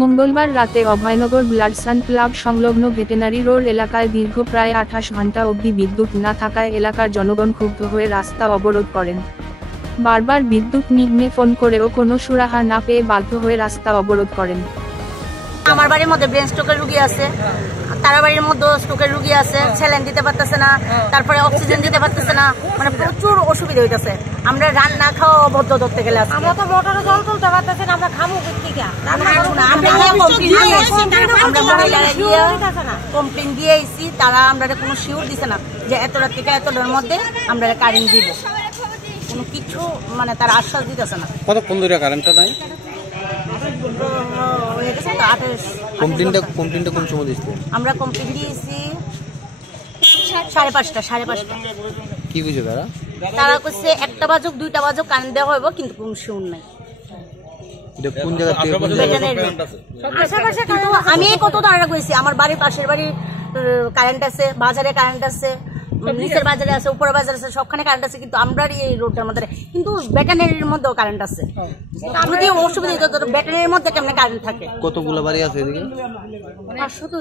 মঙ্গলবার রাতে অভয়নগর ব্লাডসান ক্লাব সংলগ্ন ভেটেনারি রোড এলাকায় দীর্ঘ প্রায় 28 ঘণ্টা অবধি বিদ্যুৎ না থাকায় এলাকার জনগণ ক্ষুব্ধ হয়ে রাস্তা অবরোধ করেন। বারবার বিদ্যুৎ নিগমে ফোন করেও কোনো সুরাহা না পেয়ে বাধ্য হয়ে রাস্তা অবরোধ করেন। আমার বাড়ির মধ্যে ব্রেন স্ট্রোকের রোগী আছে, তার বাড়ির মধ্যে স্ট্রোকের রোগী আছে, স্যালাইন দিতে পারতেছে না, তারপরে অক্সিজেন দিতে পারতেছে না, মানে প্রচুর অসুবিধা হইতেছে। আমরা রান্না খাওয়া অবদ্ধ ধরতে গেলে আমরা তো মোটরে জল তুলতে পারতেছি না, আমরা খামু কোথেকে? কমপ্লেন দিয়ে আইছি, তারা আমরা কোনো শিওর দিছে না যে এত রাত থেকে এতটার মধ্যে আমরা কারেন্ট দিব, কোনো কিছু মানে তারা আশ্বাস দিতেছে না। কতক্ষণ ধরে কারেন্টটা নাই? কমপ্লেনটা কোন সময় দিয়েছে? আমরা কমপ্লেন দিয়েছি 5:30। কি বুঝে তারা কইছে 1টা বাজুক 2টা বাজুক কারেন্ট দেওয়া হইব, কিন্তু কোনো শিওর নাই। কোন জায়গা থেকে আশেপাশে কিন্তু আমি কত দাঁড়া কইছি, আমার বাড়ির পাশের বাড়ি কারেন্ট আছে, বাজারে কারেন্ট আছে, নিচের বাজারে আছে, উপরের বাজারে আছে, সবখানে কারেন্ট আছে, কিন্তু আমরা এই রোডটার মধ্যে কিন্তু ব্যাটারির মধ্যেও কারেন্ট আছে। যদি অসুবিধা হতো ব্যাটারির মধ্যে কেমনে কারেন্ট থাকে? কতগুলো বাড়ি আছে এদিকে? 500 তো